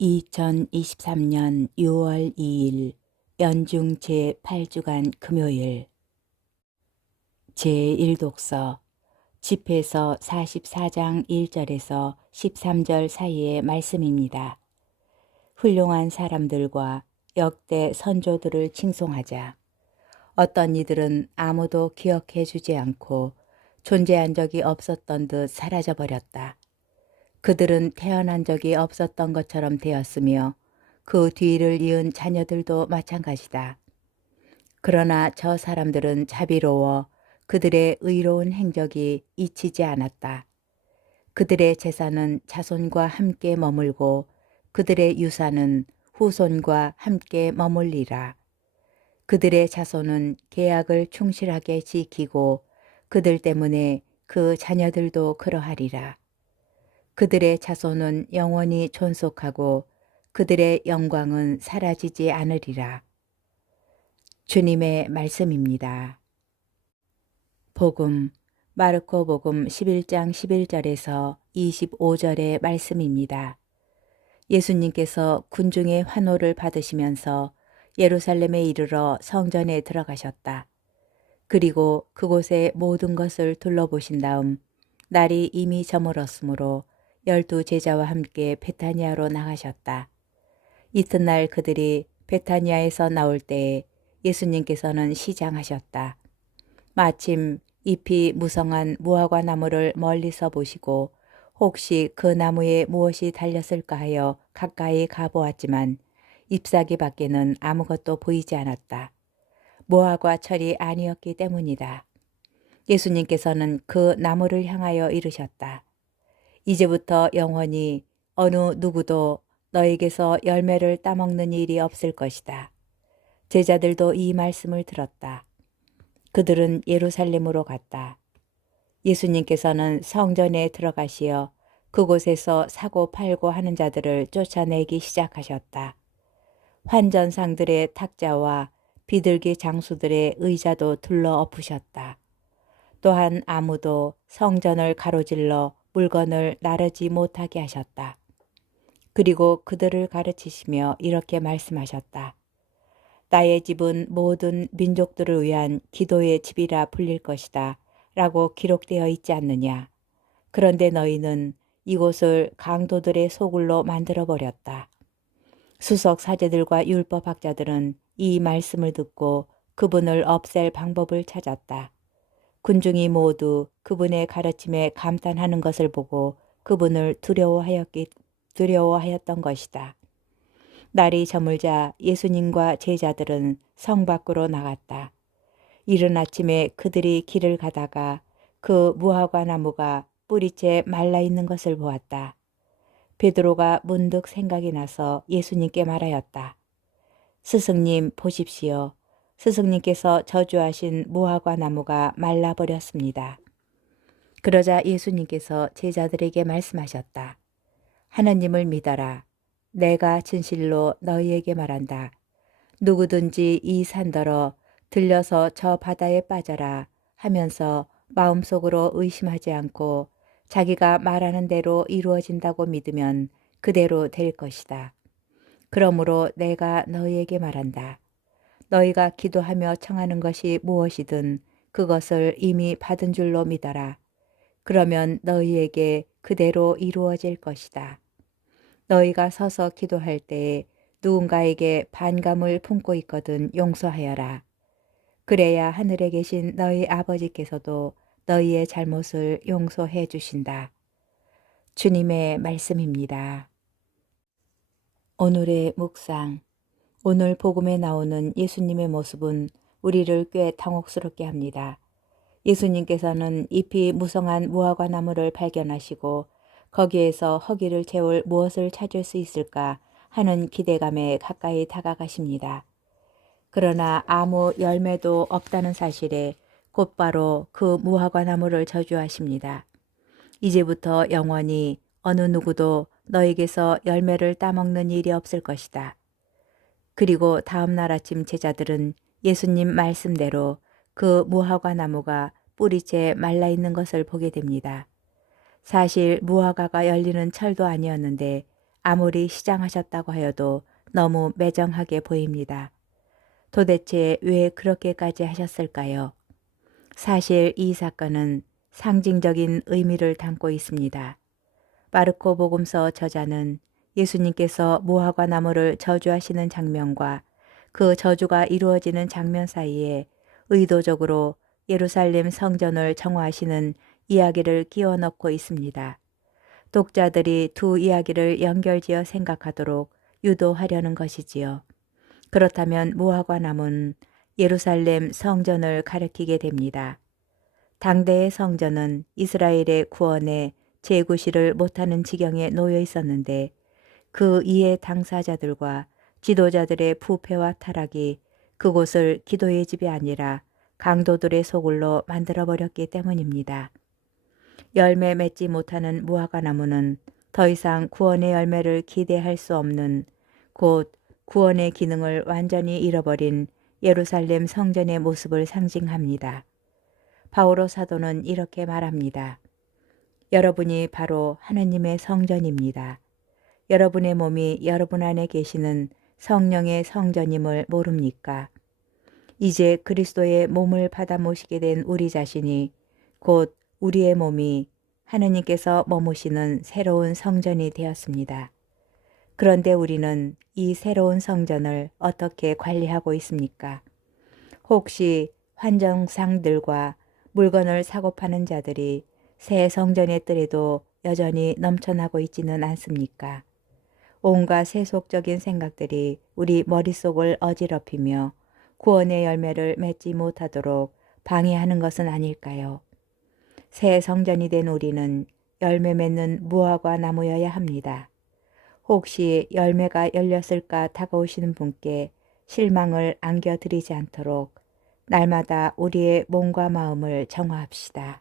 2023년 6월 2일 연중 제8주간 금요일 제1독서 집회서 44장 1절에서 13절 사이의 말씀입니다. 훌륭한 사람들과 역대 선조들을 칭송하자. 어떤 이들은 아무도 기억해 주지 않고 존재한 적이 없었던 듯 사라져버렸다. 그들은 태어난 적이 없었던 것처럼 되었으며 그 뒤를 이은 자녀들도 마찬가지다. 그러나 저 사람들은 자비로워 그들의 의로운 행적이 잊히지 않았다. 그들의 재산은 자손과 함께 머물고 그들의 유산은 후손과 함께 머물리라. 그들의 자손은 계약을 충실하게 지키고 그들 때문에 그 자녀들도 그러하리라. 그들의 자손은 영원히 존속하고 그들의 영광은 사라지지 않으리라. 주님의 말씀입니다. 복음, 마르코 복음 11장 11절에서 25절의 말씀입니다. 예수님께서 군중의 환호를 받으시면서 예루살렘에 이르러 성전에 들어가셨다. 그리고 그곳의 모든 것을 둘러보신 다음 날이 이미 저물었으므로 12 제자와 함께 베타니아로 나가셨다. 이튿날 그들이 베타니아에서 나올 때에 예수님께서는 시장하셨다. 마침 잎이 무성한 무화과 나무를 멀리서 보시고 혹시 그 나무에 무엇이 달렸을까 하여 가까이 가보았지만 잎사귀 밖에는 아무것도 보이지 않았다. 무화과 철이 아니었기 때문이다. 예수님께서는 그 나무를 향하여 이르셨다. 이제부터 영원히 어느 누구도 너에게서 열매를 따먹는 일이 없을 것이다. 제자들도 이 말씀을 들었다. 그들은 예루살렘으로 갔다. 예수님께서는 성전에 들어가시어 그곳에서 사고 팔고 하는 자들을 쫓아내기 시작하셨다. 환전상들의 탁자와 비둘기 장수들의 의자도 둘러 엎으셨다. 또한 아무도 성전을 가로질러 물건을 나르지 못하게 하셨다. 그리고 그들을 가르치시며 이렇게 말씀하셨다. 나의 집은 모든 민족들을 위한 기도의 집이라 불릴 것이다 라고 기록되어 있지 않느냐. 그런데 너희는 이곳을 강도들의 소굴로 만들어버렸다. 수석 사제들과 율법학자들은 이 말씀을 듣고 그분을 없앨 방법을 찾았다. 군중이 모두 그분의 가르침에 감탄하는 것을 보고 그분을 두려워하였던 것이다. 날이 저물자 예수님과 제자들은 성 밖으로 나갔다. 이른 아침에 그들이 길을 가다가 그 무화과 나무가 뿌리째 말라 있는 것을 보았다. 베드로가 문득 생각이 나서 예수님께 말하였다. 스승님 보십시오. 스승님께서 저주하신 무화과 나무가 말라버렸습니다. 그러자 예수님께서 제자들에게 말씀하셨다. 하나님을 믿어라. 내가 진실로 너희에게 말한다. 누구든지 이 산더러 들려서 저 바다에 빠져라 하면서 마음속으로 의심하지 않고 자기가 말하는 대로 이루어진다고 믿으면 그대로 될 것이다. 그러므로 내가 너희에게 말한다. 너희가 기도하며 청하는 것이 무엇이든 그것을 이미 받은 줄로 믿어라. 그러면 너희에게 그대로 이루어질 것이다. 너희가 서서 기도할 때에 누군가에게 반감을 품고 있거든 용서하여라. 그래야 하늘에 계신 너희 아버지께서도 너희의 잘못을 용서해 주신다. 주님의 말씀입니다. 오늘의 묵상. 오늘 복음에 나오는 예수님의 모습은 우리를 꽤 당혹스럽게 합니다. 예수님께서는 잎이 무성한 무화과 나무를 발견하시고 거기에서 허기를 채울 무엇을 찾을 수 있을까 하는 기대감에 가까이 다가가십니다. 그러나 아무 열매도 없다는 사실에 곧바로 그 무화과 나무를 저주하십니다. 이제부터 영원히 어느 누구도 너에게서 열매를 따먹는 일이 없을 것이다. 그리고 다음 날 아침 제자들은 예수님 말씀대로 그 무화과 나무가 뿌리째 말라 있는 것을 보게 됩니다. 사실 무화과가 열리는 철도 아니었는데 아무리 시장하셨다고 하여도 너무 매정하게 보입니다. 도대체 왜 그렇게까지 하셨을까요? 사실 이 사건은 상징적인 의미를 담고 있습니다. 마르코 복음서 저자는 예수님께서 무화과 나무를 저주하시는 장면과 그 저주가 이루어지는 장면 사이에 의도적으로 예루살렘 성전을 정화하시는 이야기를 끼워 넣고 있습니다. 독자들이 두 이야기를 연결지어 생각하도록 유도하려는 것이지요. 그렇다면 무화과 나무는 예루살렘 성전을 가리키게 됩니다. 당대의 성전은 이스라엘의 구원에 재구시를 못하는 지경에 놓여 있었는데 그 이해 당사자들과 지도자들의 부패와 타락이 그곳을 기도의 집이 아니라 강도들의 소굴로 만들어버렸기 때문입니다. 열매 맺지 못하는 무화과 나무는 더 이상 구원의 열매를 기대할 수 없는, 곧 구원의 기능을 완전히 잃어버린 예루살렘 성전의 모습을 상징합니다. 바오로 사도는 이렇게 말합니다. 여러분이 바로 하느님의 성전입니다. 여러분의 몸이 여러분 안에 계시는 성령의 성전임을 모릅니까? 이제 그리스도의 몸을 받아 모시게 된 우리 자신이, 곧 우리의 몸이 하느님께서 머무시는 새로운 성전이 되었습니다. 그런데 우리는 이 새로운 성전을 어떻게 관리하고 있습니까? 혹시 환정상들과 물건을 사고 파는 자들이 새 성전의 뜰에도 여전히 넘쳐나고 있지는 않습니까? 온갖 세속적인 생각들이 우리 머릿속을 어지럽히며 구원의 열매를 맺지 못하도록 방해하는 것은 아닐까요? 새 성전이 된 우리는 열매 맺는 무화과 나무여야 합니다. 혹시 열매가 열렸을까 다가오시는 분께 실망을 안겨드리지 않도록 날마다 우리의 몸과 마음을 정화합시다.